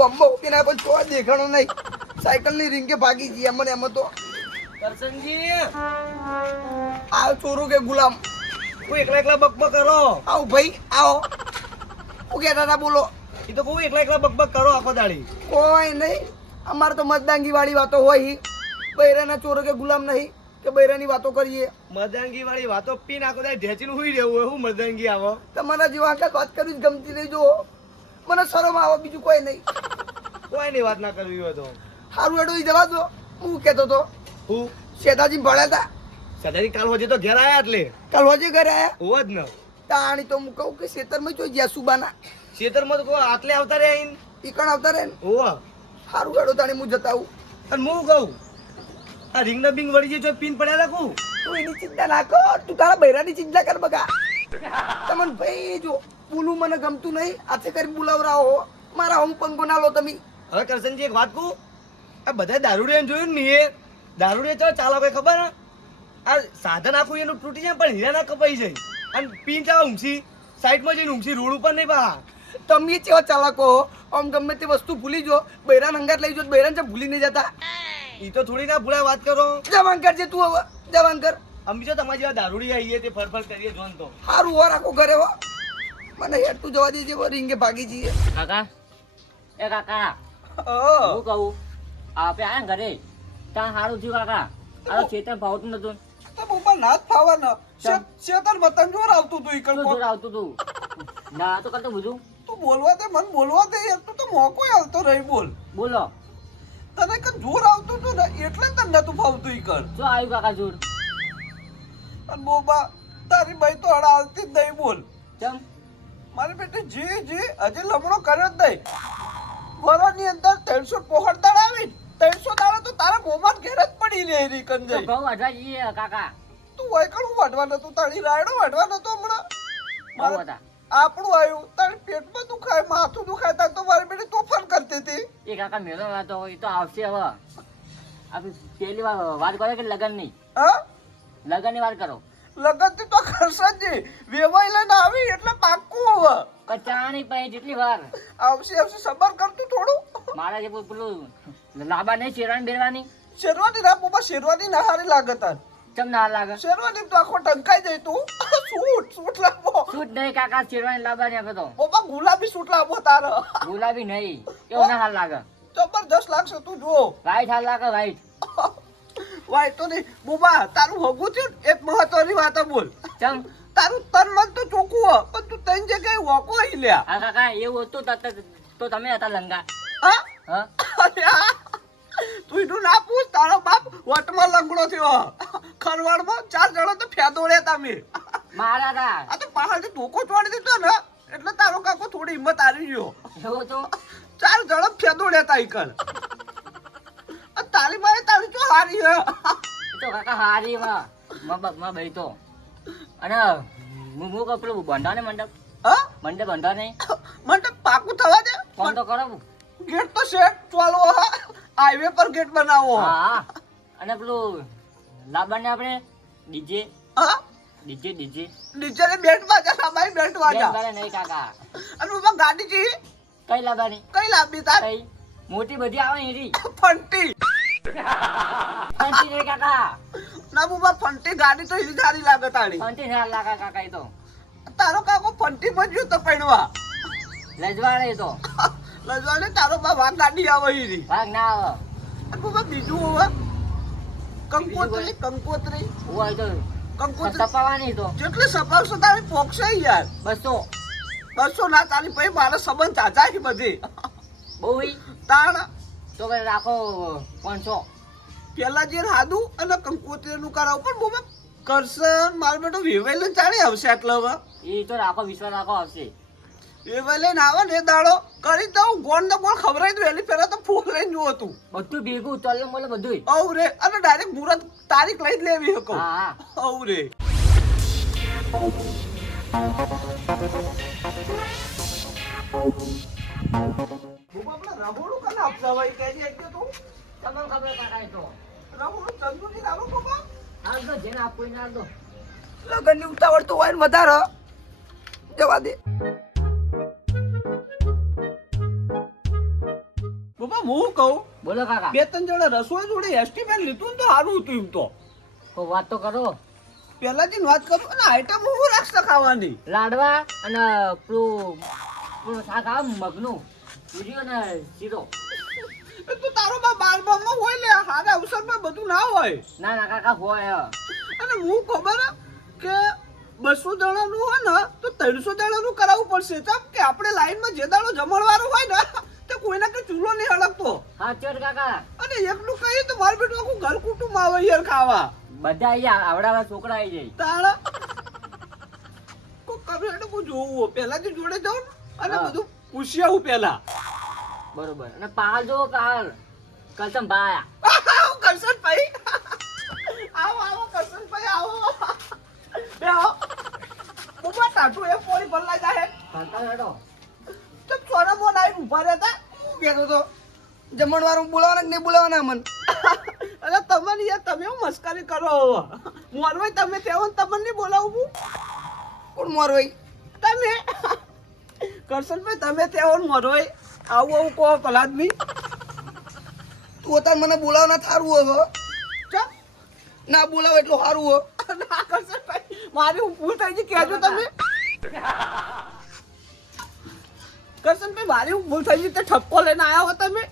સાધન આખા ગામમાં ઊભી ના પણ જોવા દેખાણો નહીં. સાયકલની રીંગે ભાગી ગઈ એમને એમ તો. કરસનજી આ ચોરો કે ગુલામ. હું એકલા એકલા બકબક કરો. આવ ભાઈ આવો. હું કહેતા હતા બોલો. એ તો કહું એકલા એકલા બકબક કરો આખો દાડી. કોઈ નહીં. અમારે તો મતદાંગી વાળી વાતો હોય બૈરાના ચોરો કે ગુલામ નહીં કે બૈરાની વાતો કરીએ. મરદાંગી વાળી વાતો પીને આખો દાડી ઢેચીને હુઈ રહેવું હું મરદાંગી આવો. તમારા જેવા આખા વાત કરવી ગમતી નહીં જો મને શરમ આવે બીજું કોઈ નહીં. કોઈ ની વાત ના કરવી હોય તો? સારું એડો ઈ જવા દો. હું કહેતો તો. હું? શેઠાજી ભણ્યા હતા સદારી કાલ હોજે તો ઘેર આયા એટલે? કાલ હોજે ઘરે આયા. હોવા જ ને. તાણી તો હું કહું કે શેતરમાં જોઈ જ્યાં સુબાના. ખેતરમાં તો કહો આટલે આવતા રે આઈન ઈ કણ આવતા રહે ને? હોવ. સારું એડો તાણી હું જતા આવું. અને હું કહું? આ રિંગ ના બિંગ વળી જો પીન પડ્યા રાખું? તું એની ચિંતા ના કર. તું તારા બૈરાની ચિંતા કર બગા. તમને ભાઈ જો બોલું મને ગમતું નહીં. હાથે કરી બોલાવરાવો મારા હું પંગો ના લો તમે. હવે કરશનજી એક વાત કહું? આ બધા દારૂડિયા જોયું ને એ દારૂડિયા તો ચાલો કઈ ખબર? આ સાધન આખું એનું તૂટી જાય પણ હીરા ના કપાઈ જાય. અને પીન ચાલો ઊંઘી સાઈડમાં જઈને ઊંઘી રોડ ઉપર નહીં બા તમે કેવા ચાલાકો આમ ગમે તે વસ્તુ ભૂલી જો બૈરાન અંગાત લઈ જો તો બૈરાન છે ભૂલી નહીં જતા. એ તો થોડી ના ભૂલાય વાત કરો. જવાન કરજે તું હવે. જવાન કર. અમે જો તમારી જેવા દારૂડી આવીએ તે ફરફર કરીએ જોન તો. સારું હો રાખો ઘરે હો. મને હેડ તું જવા દેજે રીંગે ભાગી જઈએ. કાકા એ કાકા હા. કહું આપે આયા ઘરે? ત્યાં સારું થયું કાકા. આ ચેતન ભાવતું નતું. તો પપ્પા ના જ ફાવાના ન શેતર વતન જોર આવતું તું ઈકળ જોર આવતું તું. ના તો કરતો બુજુ તું બોલવા દે મન બોલવા દે યાર તું તો મોકો આવતો રહી બોલ. બોલો. તને કન જોર આવતું તું ને એટલે તને નતું ફાવતું ઈકળ જો આવ્યું કાકા જોર. અને બોબા તારી બાઈ તો હડા આવતી જ નહીં બોલ. ચમ. મારી બેટી જી જી હજી લમણો કર્યો જ નહીં. વરાની અંદર ત્રણસો પોહર દાળ આવી. ત્રણસો દાળ તો તારા મોમાં ઘેર જ પડી રહી રી કંજે તો જઈ અઢા જઈએ કાકા. તું વૈકણ વાઢવા નતું તારી રાયડો વાઢવા નતો હમણાં. બહુ આપણું આવ્યું તારી પેટમાં દુખાય માથું દુખાય તાર તો મારી બેટી તોફાન કરતી હતી. એ કાકા મેળો હતો એ તો આવશે હવે. આપણે પહેલી વાર વાત કરો કે લગનની હા? લગનની વાત કરો. લગનથી તો ખરસાજી વેવાઈ લઈને આવી એટલે કચાણી પછી જેટલી વાર. આવશે આવશે સબર કરતું થોડું. મારા જે પેલું લાંબા નહીં શેરવાની બેરવાની? શેરવાની ના બાબા શેરવાની ના હારી લાગે તાર. કેમ ના લાગે? શેરવાની તો આખો ટંકાઈ જાય તું. સૂટ સૂટ લાવો સૂટ નહીં કાકા શેરવાની લાંબાની આપે તો. બાબા ગુલાબી સૂટ લાવો તારો. ગુલાબી નહીં એવું ના હાલ લાગે. જબરદસ્ત લાગશે તું જો વાઈટ હાલ લાગે વાઈટ વાય તો નહીં. બુબા તારું હગું થયું એક મહત્વની વાત બોલ. ચમ તારું તન મન તો ચોખ્ખું હો પણ તું ત્રણ જગ્યાએ વોકો હી લ્યા હા કાકા એવું હતું તો- તમે હતા લંગા. હા? હા? તું એનું ના પૂછ તારો બાપ વટમાં લંગડો થયો. ખરવાડમાં ચાર જણો તો ફેદોડ્યા તમે મારા કા આ તો પહાડથી ધોકો ચોડી દીધો ને એટલે તારો કાકો થોડી હિંમત આવી ગયો. એવો તો? ચાર જણો ફેદોડ્યા તા ઈકણ. તારી મારે તારી તો હારી હે? તો કાકા હારી માં માં ભાઈ તો. અને હું હું કહું બંધા ને મંડપ? હા? મંડપ બંધા નહીં? મંડપ પાકું થવા દે. ફોન તો કરો. ગેટ તો સેટ ચાલો હાઈવે પર ગેટ બનાવો. હા અને પેલું લાબાને આપણે ડીજે. હા? DJ DJ. ડીજે ને બેટ વાજા સામાઈ બેટ વાજા નહીં કાકા. અને બાબા ગાડી જી કઈ લાબાની? કઈ લાબી તાર? કઈ? મોટી બધી આવે એરી ફંટી. ફંટી નહીં કાકા. ના બુબા ફંટી ગાડી તો એવી સારી લાગે તારી. ફંટી ના લાગે કાકા તો. તારો કાકો ફંટી માં જ્યો તો પૈણવા. લજવાડે તો. લજવાડે તારો બા વાગ ગાડી આવે હીરી ભાગ ના આવે. અને બાબા બીજું હવે? કંકોત્રી કંકોત્રી. હોય તો કંકોત્રી. તપાવાની તો. જેટલી સપાવશો તારી પોક્ષે યાર. બસો. બસો ના તારી પછી મારા સંબંધ ચાચા છે બધી. બહુ તાણ. તો રાખો પાંચસો. પેલા જે હાદુ અને કંકોત્રી નું કરાવું પણ બાબા કરશન મારો બેટો વેવાઈ લઈને ચાલે આવશે એટલે હવે એ તો રાખો વિશ્વાસ રાખો આવશે. વેવાઈ લઈને આવે ને એ દાડો કરી દઉં ગોળ ને ગોળ ખવડાવી દઉં એની પહેલા તો ફૂલ લઈને જોવો હતું બધું ભેગું ચાલે મોલે બધું હવ રે અને ડાયરેક્ટ મુહૂર્ત તારીખ લઈ જ લેવી હકો હા હા. હવ રે. રહોડું કને આપતા હોય કેજી એક તું. તમને ખબર કાકા તો. હાલ દો જેને આપવું હાલ દો લગનની ઉતાવળ તો હોય ને વધારે. જવા દે. હું કહું બોલો કાકા. બે ત્રણ જણા રસોઈ જોડે એસ્ટીમેટ લીધું તો સારું હતું એમ તો. તો વાત તો કરો. પહેલાથી વાત કરું અને આઈટમ હું રાખશે ખાવાની? લાડવા અને પેલું શાક આવે મગનું. પૂરીઓ ને શીરો. તો તારો બા બાર હોય લે હારા અવસરમાં બધું ના હોય. ના ના કાકા હોય અને હું ખબર કે બસો જણાનું હોય ને તો ત્રણસો જણાનું કરાવવું પડશે. ચમ કે આપણે લાઈનમાં જે દાડો જમણવારો હોય ને તે કોઈના કે ચૂલો નહીં હળગતો. હા કાકા. અને એકલું કહીએ તો મારું બેટું આખું ઘર કુટુંબ આવે યાર ખાવા. બધા અહીંયા આવડાવા છોકરા આવી જાય. તાણા કોઈ કમે એટલે હું જોવું પહેલાથી જોડે જાઉં અને બધું પૂછી આવું પહેલા. બરોબર. અને પાલ જો કાલ. કલસમ ભાઈ આવો કરશનભાઈ આવો આવો કરશનભાઈ આવો. બે આવો બુબા ટાટુ એ પોરી ભરલા જાય ખાતા હેડો તો છોરા મોન આવીને ઊભા રહેતા હું કહેતો તો. જમણવાર બોલાવાના કે નહીં બોલાવાના મન? અરે તમને યાર તમે હું મસ્કરી કરો મોરવાઈ તમે તેવો તમને નહીં બોલાવું કોણ મોરવાઈ? તમે. કરશનભાઈ તમે તેવો મોરવાઈ. આવું આવું કહો પલાદમી. તું અત્યારે મને બોલાવવાના થારું હવે ના બોલાવ એટલું સારું હો. ના કરશનભાઈ મારી હું ભૂલ થઈ ગઈ કહેજો તમે. કરશનભાઈ મારી હું ભૂલ થઈ ગઈ તે ઠપકો લઈને આવ્યા હો તમે.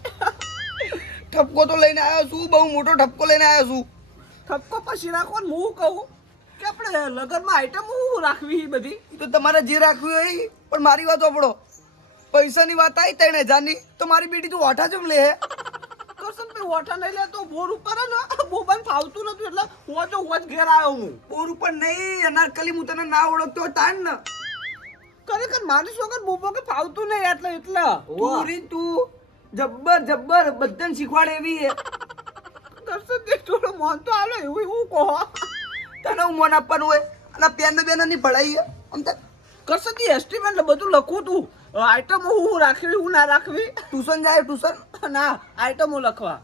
ઠપકો તો લઈને આવ્યો છું બહુ મોટો ઠપકો લઈને આવ્યો છું. ઠપકો પછી રાખો ને હું કહું કે આપણે લગનમાં આઈટમ હું રાખવી બધી? તો તમારે જે રાખવી હોય પણ મારી વાત સાંભળો. પૈસાની વાત આવી ત્રણ હજારની તો મારી બેટી તું ઓઠા જેમ લે કરશન ભાઈ ઓઠા નહીં લે તો બોર ઉપર ને? બોબન ફાવતું નતું એટલે હું જો હું ઘેર આવ્યો હું. બોર ઉપર નહીં અનારકલી હું તને ના ઓળખતો તાન ને. ખરેખર મારી વગર બોબો કે ફાવતું નહીં એટલે એટલે. તું તું જબ્બર જબ્બર બધાને શીખવાડે એવી હે. કરશનભાઈ થોડો મોન તો આલો એવું હું કહો. તને હું મન આપવાનું હોય? અને પેન બેનની હે? આમ તો કરશનજી એસ્ટિમેટ બધું લખું તું. આઈટમ હું હું રાખવી હું ના રાખવી? ટ્યુશન જાય ટ્યુશન? ના આઈટમો લખવા.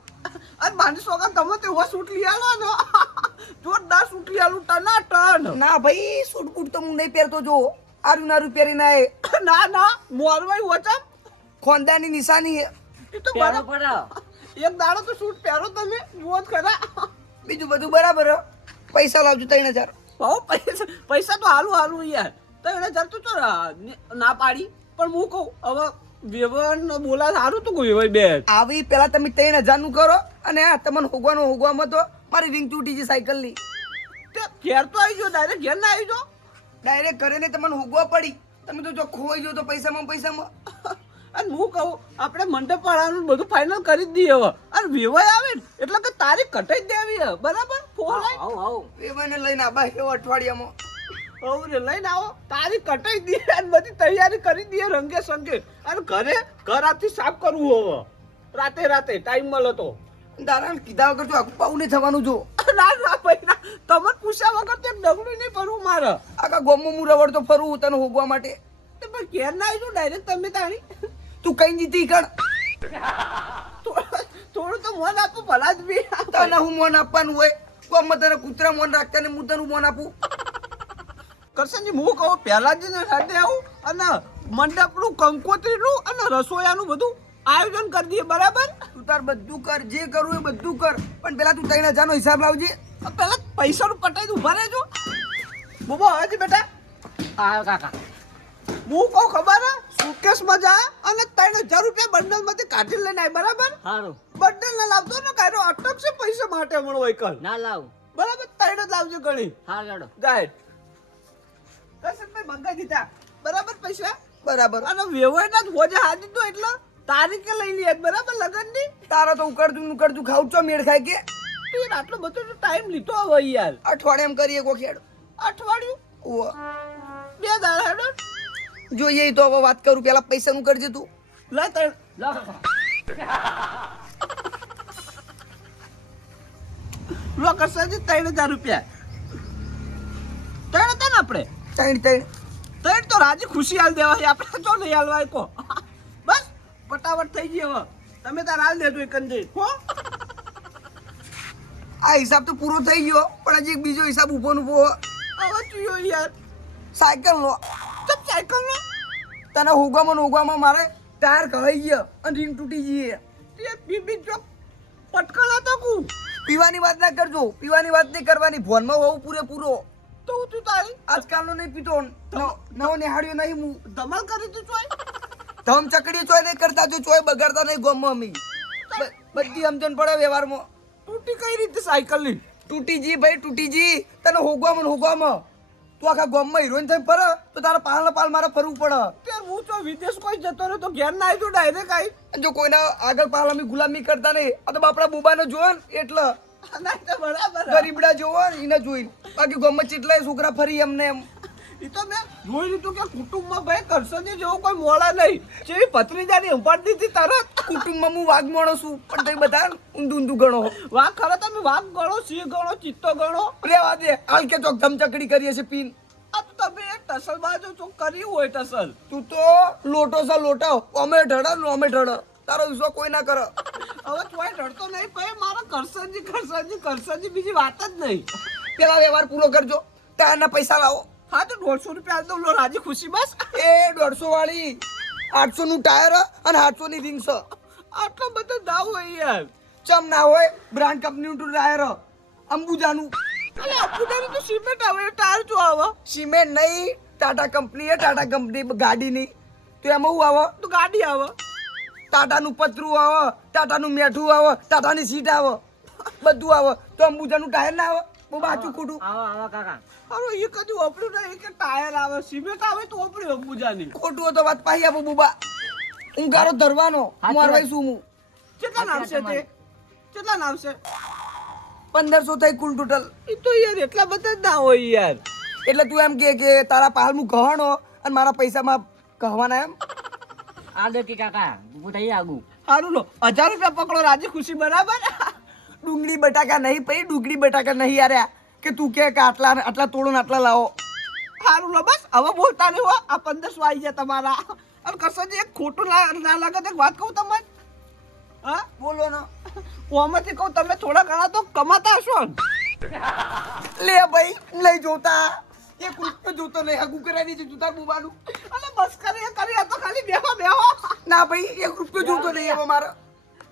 અરે મારી સોગા તમે તો એવા સૂટ લઈ આલો ને જોરદાર સૂટ લઈ આલું ટના ટન ના ભાઈ સૂટ બૂટ તો હું નહીં પહેરતો જો. આરું નારું પહેરી ના ના ના મોરવાઈ વચમ ખોંદાની નિશાની. હે એ તો બરાબર. પડે એક દાડો તો સૂટ પહેરો તમે જુઓ જ ખરા. બીજું બધું બરાબર. હે. પૈસા લાવજો ત્રણ હજાર. ભાવ પૈસા પૈસા તો હાલું હાલું યાર. તો એને જતું તો ના પાડી. પણ હું કહું હવે વેવણ બોલા સારું તું કોઈ બે. આવી પેલા તમે ત્રણ હજારનું કરો અને આ તમને હોગવાનો હોગવામાં તો મારી રિંગ તૂટી છે સાયકલની ઘેર તો આવી જો ડાયરેક્ટ ઘેર ના આવી જો ડાયરેક્ટ ઘરે ને તમને હોગવા પડી. તમે તો જો ખોવાઈ જો તો પૈસામાં પૈસામાં. અને હું કહું આપણે મંડપ વાળાનું બધું ફાઇનલ કરી જ દઈએ હવે. અને વેવાય આવે ને એટલે કે તારીખ કટાઈ જ દેવી બરાબર? ફોન આવ આવ. વેવાઈને લઈને આબા એવો અઠવાડિયામાં. હવે લઈને આવો. તારી કટાઈ દઈએ અને બધી તૈયારી કરી દઈએ રંગે સંગે. અને ઘરે ઘર આથી સાફ કરવું હવે. રાતે રાતે ટાઈમ મળે તો. દારાને કીધા વગર તો આખું પાઉને થવાનું જો. ના ના ભાઈ ના તમને પૂછ્યા વગર તો ડગલું નહીં ફરવું મારે. આખા ગોમમાં હું રવડતો ફરવું તને હોગવા માટે. તો પણ ઘેર ના આવી ડાયરેક્ટ તમે તાણી. તું કઈ જીતી કણ. થોડું થોડું તો મન આપો ભલા જ બી તને હું મન આપવાનું હોય. ગોમમાં તને કૂતરા મન રાખતા ને હું તને મોન આપું. કરશનજી હું કહું પહેલા જ સાથે આવું અને મંડપનું કંકોત્રીનું અને રસોયાનું બધું આયોજન કરી દઈએ બરાબર? તું તાર બધું કર જે કરવું એ બધું કર. પણ પેલા તું ત્રણ હજારનો હિસાબ લાવજે. પેલા પૈસાનું પટાઈ દઉં ઊભા રહેજો બોબો હજી બેટા. હા કાકા. હું કહું ખબર સુકેશમાં જા અને ત્રણ હજાર રૂપિયા બંડલમાંથી કાઢી લઈને આવી બરાબર? સારું બંડલ ના લાવતો ને કાયરો અટકશે પૈસા માટે મળો કલ ના લાવ. બરાબર? ત્રણ જ લાવજો ગણી હા ગાડો ગાય કરશનભાઈ મંગાઈ દીધા. બરાબર પૈસા? બરાબર. અને વ્યવહારના હોજે હાજી તો એટલે? તારીખે લઈ લઈએ બરાબર લગનની? તારા તો ઉકળતું ઉકળતું ખાવું છો મેળ ખાય કે? તું આટલો બધો ટાઈમ લીધો હવે યાર. કરીએ કોખેડ અઠવાડિયું? બે દાડા હેડો. જોઈએ તો હવે વાત કરું પેલા પૈસા નું કરજે તું. લે. લો કરશનજી ત્રણ હજાર રૂપિયા. ત્રણ હતા ને આપણે? ત્રણ તૈણ ત્રણ તો રાજી ખુશી હાલ દેવા છે. આપણે તો નહીં હાલવા કો બસ ફટાફટ થઈ ગઈ હવે. તમે તાર હાલ દેજો એક જ હો? આ હિસાબ તો પૂરો થઈ ગયો પણ હજી એક બીજો હિસાબ ઊભો ઊભો હવે ચુયો યાર? સાયકલ નો ચપ સાયકલ નો તને હુગામાં ને હોગવામાં મારે ટાયર કહાઈ ગયો અને રીંગ તૂટી ગઈ તે બીબી જો પટકણા તો. કુ પીવાની વાત ના કરજો. પીવાની વાત નહીં કરવાની. ફોનમાં હોવું પૂરેપૂરો. તો હું તું તારી આજકાલનો નહીં પીતો. નવો- નિહાળ્યો નહીં હું ધમાલ કરી તું ચોય. ધમ ચકડી ચોય નહીં કરતા જો ચોય બગાડતા નહીં ગોમ મમ્મી. બધી સમજણ પડે વ્યવહારમાં. તૂટી કઈ રીતે સાયકલની તૂટી જી ભાઈ તૂટી જી. તને હોગવામાં હોગવામાં. તું આખા ગામમાં હિરોઈન થઈને ફરે તો તારા પાલ પાલ મારે ફરવું પડે. ત્યારે હું તો વિદેશ કોઈ જતો રહ્યો તો ઘેર ના આવ્યો ડાયરેક્ટ આવી જો કોઈના આગળ પાલ અમે ગુલામી કરતા નહીં આ તો બાપડા બોબાને જોવે ને એટલે. તો ગરીબડા જોવો એને જોઈ બાકી ગમે ચીટલા છોકરા ફરી એમને એમ. એ તો મેં જોઈ લીધું કે કુટુંબમાં ભાઈ કરશનજી જેવો કોઈ મોળા નહીં. જેવી ભત્રીજાની ઉપાડી દીધી તરત. કુટુંબમાં હું વાઘ માણસ છું પણ તે બધા ઊંધું ઊંધું ગણો. વાઘ ખરો તમે વાઘ ગણો સિંહ ગણો ચિત્તો ગણો. રેવા દે હાલ કે ચોક ધમચકડી કરીએ છે પીન. આ તો તમે ટસલ બાજુ ચોક કર્યું હોય ટસલ. તું તો લોટો સા લોટા અમે ઢળ અમે ઢળ. તારો વિશ્વાસ કોઈ ના કરે. હવે કોઈ રડતો નહીં ભાઈ મારા કરસનજી કરસનજી કરશનજી બીજી વાત જ નહીં. પેલા વ્યવહાર પૂરો કરજો. ટાયરના પૈસા લાવો. હા તો દોઢસો રૂપિયા તો લો રાજી ખુશી બસ. એ દોઢસો વાળી આઠસો નું ટાયર અને આઠસો ની રિંગ્સ આટલો બધો દાવ હોય યાર. ચમ ના હોય બ્રાન્ડ કંપની નું ટાયર અંબુજાનું. અલે અંબુજાનું તો સિમેન્ટ આવે ટાયર જો આવે. સિમેન્ટ નહીં ટાટા કંપની એ ટાટા કંપની ગાડીની. તો એમાં હું આવે? તો ગાડી આવે. ટાટાનું પતરું આવે ટાટાનું મેઠું આવે ટાટાની સીટ આવે. બધું આવે. તો અંબુજાનું ટાયર ના આવે. બહુ બાચું ખોટું. આવો આવો કાકા. અરે એ કદી વાપર્યું નહીં. કે ટાયર આવે સિમેન્ટ આવે તો વાપર્યું અંબુજાની. ખોટું તો વાત પાહી આપો બુબા. ઊંઘારો ધરવાનો. મારવાઈ શું હું. કેટલા નામ છે તે? કેટલા નામ છે પંદરસો થઈ કુલ ટોટલ એ તો યાર એટલા બધા જ ના હોય યાર. એટલે તું એમ કે કે તારા પાલ હું ગહણો અને મારા પૈસામાં કહેવાના એમ? આ કે કાકા હું થઈ આગું સારું લો હજાર રૂપિયા પકડો રાજી ખુશી બરાબર? ડુંગળી બટાકા નહીં પઈ ડુંગળી બટાકા નહીં યાર કે તું કે આટલા આટલા તોડો ને આટલા લાવો. સારું લો બસ હવે બોલતા નહીં હો આ પંદરસો આવી જાય તમારા. અને કશોજી એક ખોટું ના લાગે તો એક વાત કહું તમને. હા? બોલો ને. ઓમાંથી કહું તમે થોડા ઘણા તો કમાતા હશો. લે ભાઈ લઈ જોતા. એક કૃષ્ણ જોતો નહીં હગું કરાવી દીધું તાર બુબાનું. અલે બસ કરી કરી આ તો ખાલી બેહો બેહો. ના ભાઈ એ કૃષ્ણ જોતો નહીં હવે મારો.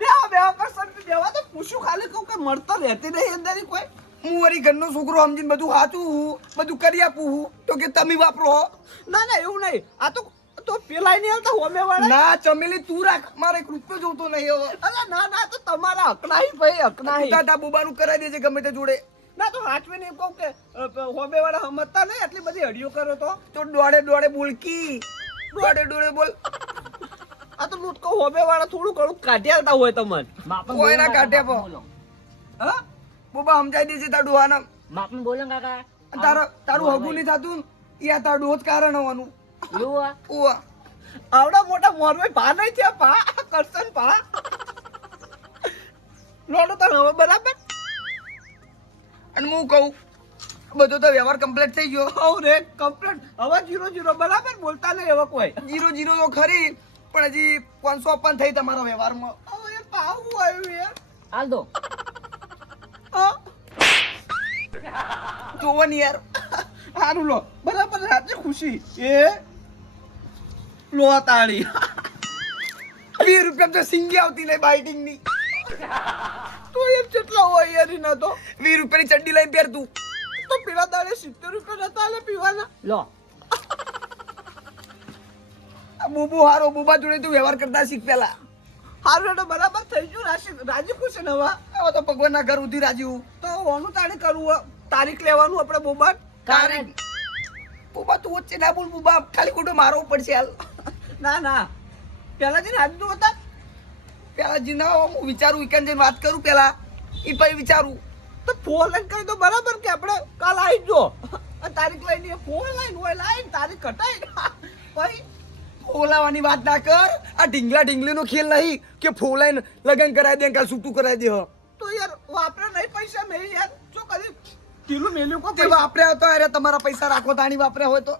બેહો બેહો કરશન બેહો. તો પૂછું ખાલી કહું કે મળતો રહેતી નહીં અંદર કોઈ. હું વળી ઘરનો છોકરો સમજીને બધું હાચું હું બધું કરી આપું હું તો કે તમે વાપરો ના ના એવું નહીં. આ તો તો પેલાય નહીં આવતા હોમે વાળા ના ચમેલી તું રાખ. મારે રૂપિયો જોતો નહીં હવે. અલા ના ના તો તમારા હકનાહી ભાઈ હકનાહી દાદા બુબાનું કરાવી દેજે ગમે તે જોડે. ના તો હાચવીને એમ કહું કે હોબે વાળા સમજતા નહીં આટલી બધી હડિયો કરો તો. તો દોડે દોડે બોલકી દોડે દોડે બોલ. આ તો લૂટકો હોબે વાળા થોડું ઘણું કાઢ્યા હોય તમને. કોઈ ના કાઢ્યા પો. હા? બોબા સમજાઈ દેજે તાર ડોહાને માપન બોલો ને કાકા તારો તારું હગું નહીં થતું એ યા તાર જ કારણ હોવાનું. ઓવા આવડા મોટા મોરભાઈ પા નહીં છે પા કરશન પા લોડો તો હવે બરાબર. અને હું કહું બધો તો વ્યવહાર કમ્પ્લીટ થઈ ગયો. હવ રે કમ્પ્લીટ હવે જીરો જીરો બરાબર? બોલતા નહીં હવે કોઈ. જીરો જીરો તો ખરી પણ હજી પાંચસો પણ થઈ તમારા વ્યવહારમાં. હવે પાવું આવ્યું યાર. હાલ દો. જોવો ને યાર. સારું લો. બરાબર રાતે ખુશી. એ? લો તાળી. વીસ રૂપિયા તો સિંગી આવતી નહીં બાઇટિંગની તો એમ કેટલા હોય યાર એના તો. વીસ રૂપિયાની ચડ્ડી લઈને પહેર તું. તો પેલા દાડે સિત્તેર રૂપિયા નતા લે પીવાના. લો. બુબુ હારો બુબા જોડે તું વ્યવહાર કરતા શીખ પેલા. હારું એટલે બરાબર થઈ ગયું. રાશી રાજી ખુશ ને હવે? હવે તો ભગવાનના ઘર ઉધી રાજી હું. તો ઓનું તારે કરવું તારીખ લેવાનું આપણે બોબા કારણ બુબા તું વચ્ચે ના બોલ બુબા. ખાલી ખોટો મારવો પડશે હાલ. ના ના. પેલા જે રાજનું હતા પેલા જીના હું વિચારું વિકેન્ડ જઈને વાત કરું પેલા. એ પછી વિચારું. તો ફોન લાઈન કહી તો બરાબર કે આપણે કાલ આવી જો આ તારીખ લઈને ફોન લાઈન હોય લાઈન તારીખ કટાઈ પછી ફોલાવાની વાત ના કર. આ ઢીંગલા ઢીંગલીનો ખેલ નહીં કે ફોલાઈન લગન કરાવી દે કાલ છૂટું કરાવી દે હ. તો યાર વાપરે નહીં પૈસા મેં યાર. જો કદી કિલો મેલ્યું કો વાપર્યા તો અરે તમારા પૈસા રાખો તાણી વાપર્યા હોય તો.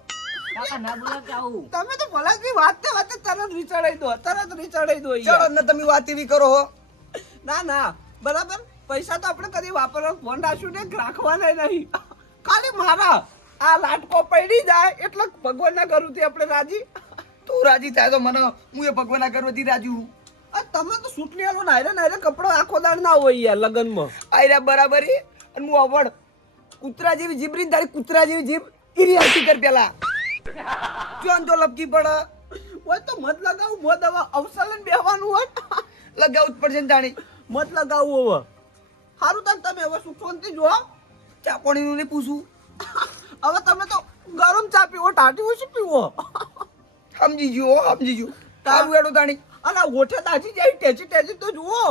કાકા ના બોલો આવું. તમે તો ભલા की વાત વાતે તરત રીચાડાઈ દો તરત રીચાડાઈ દો ચલો ને તમે વાત એવી કરો હો. ના ના બરાબર. પૈસા તો આપણે કદી વાપરવા ફોન રાખ્યું ને રાખવાના નહીં. ખાલી મારા આ લાટકો પડી જાય એટલે ભગવાનના ઘરથી આપણે રાજી. તું રાજી થાય તો મને હું એ ભગવાનના ઘરથી રાજી હું. આ તમે તો સૂટની આલો નાયરે નાયરે કપડો આખો દાડ ના હોય યાર લગનમાં. આયરા બરાબર. અને હું અવળ કૂતરા જેવી જીભ તારી કૂતરા જેવી જીભ ઈરી હસી કર પેલા. ચોન તો લપકી પડે. હોય તો મત લગાવું મત હવે અવસલન બેહવાનું હોય. લગાવું જ પડશે ને તાણી. મત લગાવું હવે. સારું તાર તમે હવે સુખ શાંતિ જો ચા પાણીનું નહીં પૂછું. હવે તમે તો ગરમ ચા પીવો ટાટી ઓછી પીવો. સમજી હો, સમજી ગયો. તારું એડું તાણી. અને ઓઠે તાજી જાય ટેચી ટેચી તો જુઓ.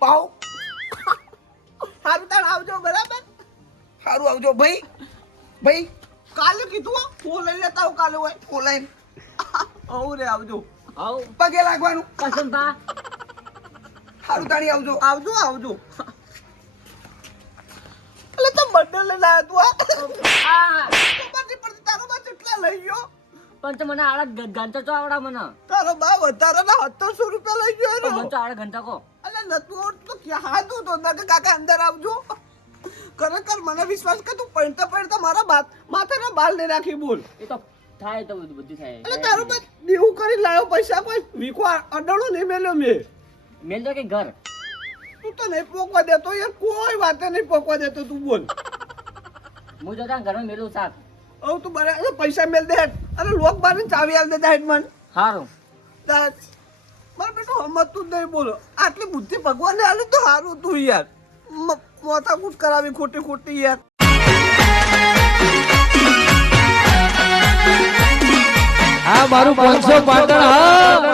પાવ. સારું તાણ આવજો બરાબર. સારું આવજો ભાઈ. ભાઈ. કાલે કીધું હો, ફોન લઈ લેતા આવું કાલે હોય ઓલાઈન આવું રે આવજો. આવ? પગે લાગવાનું. કસમ પા સારું તાણી આવજો આવજો આવજો. એટલે તો બંડલ લઈને આવ્યા તું આ ખબર પડતી તારો બા કેટલા લઈ ગયો. પણ તો મને આડા ઘંટા તો આવડા મને. તારો બા વધારાના સત્તરસો રૂપિયા લઈ ગયો ને તો આડા ઘંટા કો એટલે નતું તો ક્યાં? હાથું તો ના કાકા અંદર આવજો. ખરેખર મને વિશ્વાસ કે તું પડતા પડતા મારા બાત માથાના બાલ ને રાખી બોલ. એ તો થાય તો બધું બધું થાય. એટલે તારો બસ દેવું કરી લાયો પૈસા પણ વીકો અડડો નહીં મેલ્યો મેં. મેલ તો કે ઘર. તું તો નહીં પોકવા દેતો યાર કોઈ વાતે નહીં પોકવા દેતો તું બોલ. હું જતા ઘરમાં મેલું સાથ ઓ તું બરે અરે પૈસા મેલ દે અરે લોક બારની ચાવી આલ દે હેડ મન. હારું. તાર મારા બેટો હમત જ નહીં બોલો. આટલી બુદ્ધિ ભગવાને આલે તો સારું તું યાર. માથાકૂટ કરાવી ખોટી ખોટી યાર. હા મારું પાંચસો પાટણ હા.